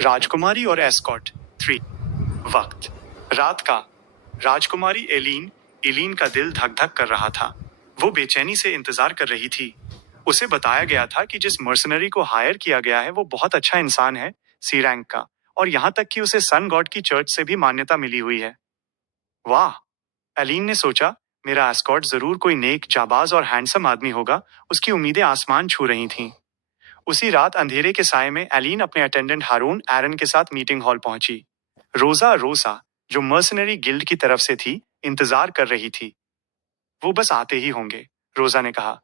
राजकुमारी और एस्कॉट 3। वक्त रात का। राजकुमारी एलीन का दिल धक धक कर रहा था। वो बेचैनी से इंतजार कर रही थी। उसे बताया गया था कि जिस मर्सनरी को हायर किया गया है वो बहुत अच्छा इंसान है, सी रैंक का, और यहाँ तक कि उसे सन गॉड की चर्च से भी मान्यता मिली हुई है। वाह, एलीन ने सोचा, मेरा एस्कॉट जरूर कोई नेक, जाबाज और हैंडसम आदमी होगा। उसकी उम्मीदें आसमान छू रही थीं। उसी रात अंधेरे के साय में एलीन अपने अटेंडेंट हारून एरन के साथ मीटिंग हॉल पहुंची। रोसा, जो मर्सनरी गिल्ड की तरफ से थी, इंतजार कर रही थी। वो बस आते ही होंगे, रोजा ने कहा।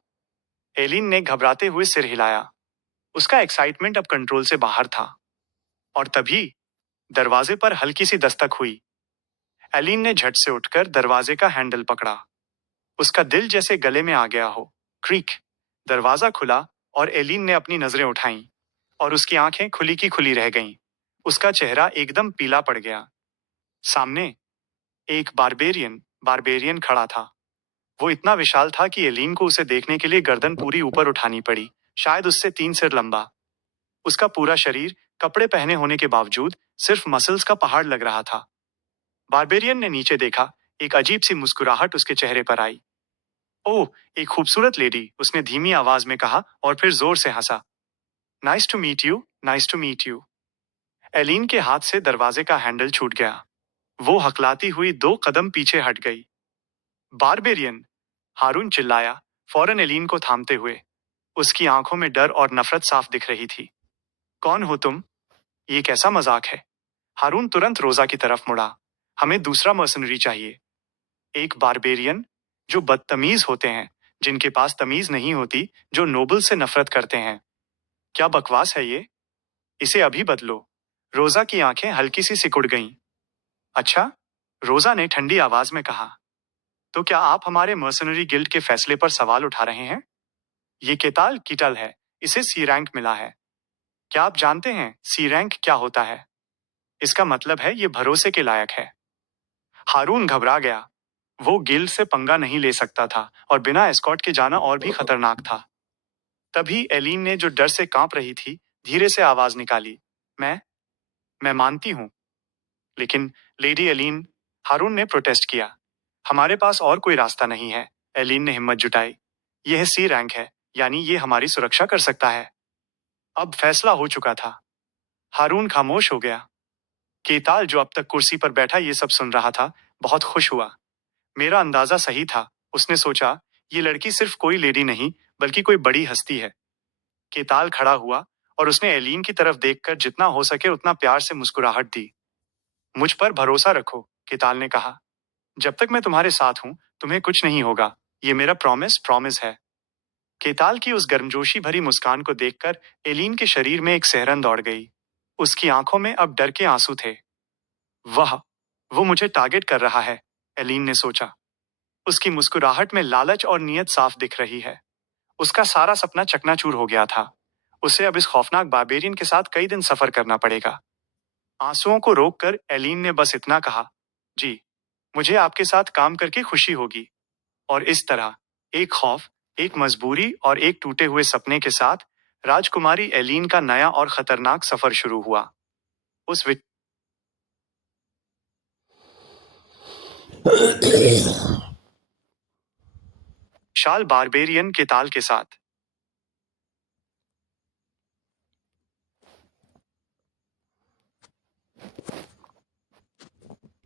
एलीन ने घबराते हुए सिर हिलाया। उसका एक्साइटमेंट अब कंट्रोल से बाहर था। और तभी दरवाजे पर हल्की सी दस्तक हुई। एलीन ने झट से उठकर दरवाजे का हैंडल पकड़ा। उसका दिल जैसे गले में आ गया हो। क्रीक। दरवाजा खुला और एलीन ने अपनी नजरें उठाईं, और उसकी आंखें खुली की खुली रह गईं। उसका चेहरा एकदम पीला पड़ गया। सामने एक बारबेरियन खड़ा था। वो इतना विशाल था कि एलीन को उसे देखने के लिए गर्दन पूरी ऊपर उठानी पड़ी, शायद उससे 3 सिर लंबा। उसका पूरा शरीर कपड़े पहने होने के बावजूद सिर्फ मसल्स का पहाड़ लग रहा था। बारबेरियन ने नीचे देखा। एक अजीब सी मुस्कुराहट उसके चेहरे पर आई। ओह, एक खूबसूरत लेडी, उसने धीमी आवाज में कहा और फिर जोर से हंसा। Nice to meet you, nice to meet you. Eileen के हाथ से दरवाजे का हैंडल छूट गया। वो हकलाती हुई 2 कदम पीछे हट गई। बारबेरियन, हारून चिल्लाया, फौरन एलीन को थामते हुए। उसकी आंखों में डर और नफरत साफ दिख रही थी। कौन हो तुम? ये कैसा मजाक है? हारून तुरंत रोजा की तरफ मुड़ा। हमें दूसरा मर्सनरी चाहिए। एक बारबेरियन, जो बदतमीज होते हैं, जिनके पास तमीज नहीं होती, जो नोबल से नफरत करते हैं। क्या बकवास है ये? इसे अभी बदलो। रोजा की आंखें हल्की सी सिकुड़ गईं। अच्छा, रोजा ने ठंडी आवाज में कहा। तो क्या आप हमारे मर्सनरी गिल्ड के फैसले पर सवाल उठा रहे हैं? ये केताल कीटल है। इसे सी रैंक मिला है। क्या आप जानते हैं सी रैंक क्या होता है? इसका मतलब है ये भरोसे के लायक है। हारून घबरा गया। वो गिल्ड से पंगा नहीं ले सकता था, और बिना एस्कॉट के जाना और भी खतरनाक था। तभी एलीन ने, जो डर से कांप रही थी, धीरे से आवाज निकाली। मैं मैं मानती हूँ, लेकिन लेडी एलीन, हारून ने प्रोटेस्ट किया। हमारे पास और कोई रास्ता नहीं है। एलीन ने हिम्मत जुटाई। यह सी रैंक है, यानी ये हमारी सुरक्षा कर सकता है। अब फैसला हो चुका था। हारून खामोश हो गया। केताल, जो अब तक कुर्सी पर बैठा ये सब सुन रहा था, बहुत खुश हुआ। मेरा अंदाजा सही था, उसने सोचा। ये लड़की सिर्फ कोई लेडी नहीं, बल्कि कोई बड़ी हस्ती है। केताल खड़ा हुआ और उसने एलीन की तरफ देखकर जितना हो सके उतना प्यार से मुस्कुराहट दी। मुझ पर भरोसा रखो, केताल ने कहा। जब तक मैं तुम्हारे साथ हूं, तुम्हें कुछ नहीं होगा। ये मेरा प्रॉमिस है। केताल की उस गर्मजोशी भरी मुस्कान को देखकर एलीन के शरीर में एक सिहरन दौड़ गई। उसकी आंखों में अब डर के आंसू थे। वह वो मुझे टारगेट कर रहा है, एलीन ने सोचा। उसकी मुस्कुराहट में लालच और नीयत साफ दिख रही है। उसका सारा सपना चकनाचूर हो गया था। उसे अब इस खौफनाक बारबेरियन के साथ कई दिन सफर करना पड़ेगा। आंसुओं को रोककर एलीन ने बस इतना कहा, जी, मुझे आपके साथ काम करके खुशी होगी। और इस तरह, एक खौफ, एक मजबूरी और एक टूटे हुए सपने के साथ, राजकुमारी एलीन का नया और खतरनाक सफर शुरू हुआ। उस विशाल बारबेरियन के ताल के साथ।